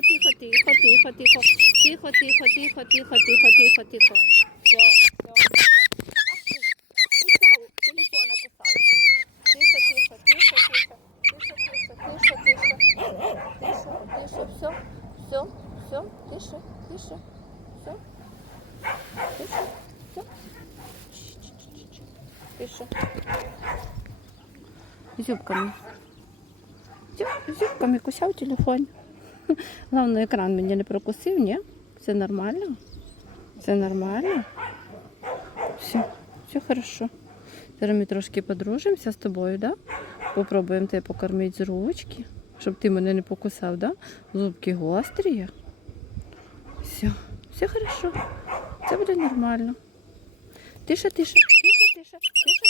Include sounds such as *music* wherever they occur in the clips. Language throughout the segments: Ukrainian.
тихо, тихо, тихо, тихо, тихо, тихо, тихо, тихо, тихо. Все, все, все. Тихо, тихо, тихо, тише, все, все, все, тише, тише, все. Тише, все. Тише. Зюбками. Зюб- Зюбками кусав телефон. Головне, екран мені не прокусив, ні? Все нормально? Все нормально? Все, все хорошо. Зараз ми трошки подружимося з тобою, да? Попробуємо тебе покормити з ручки, щоб ти мене не покусав, да? Зубки гострі. Все, все хорошо. Це буде нормально. Тише, тише, тише, тише, тише,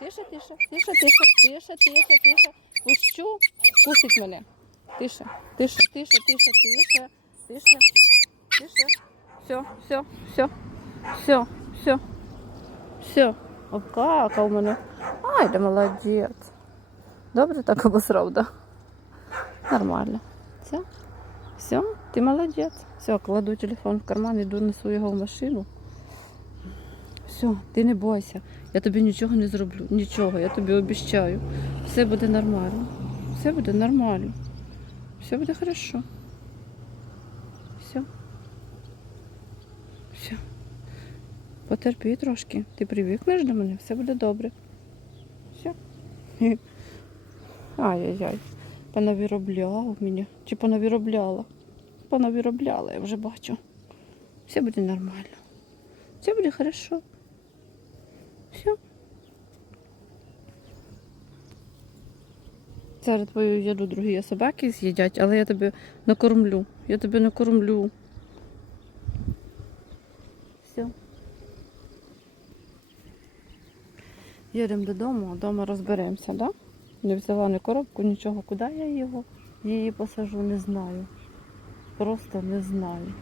тише, тише, тише, тише, тише, тише, тише, тише. Пущу, пустить мене. Тише, тише, тише, тише, тише, тише, тише. Все, все, все, все, все, все. Обкакав мене. Ай, да молодець. Добре так обосрав, да? Нормально. Все, все, ти молодець. Все, кладу телефон в карман, іду несу його в машину. Все, ти не бойся. Я тобі нічого не зроблю. Нічого, я тобі обіцяю. Все буде нормально. Все буде нормально. Все буде хорошо. Все. Все. Потерпи трошки. Ти привикнеш до мене, все буде добре. Все. *laughs* Ай-яй-яй. Понавіробляв мене. Чи понавіробляла? Понавіробляла, я вже бачу. Все буде нормально. Все буде хорошо. Все. Зараз твою їду другі собаки з'їдять, але я тебе накормлю. Я тебе накормлю. Все. Їдемо додому, вдома розберемося, так? Да? Не взяла ні коробку, нічого. Куди я його? Її посажу, не знаю. Просто не знаю.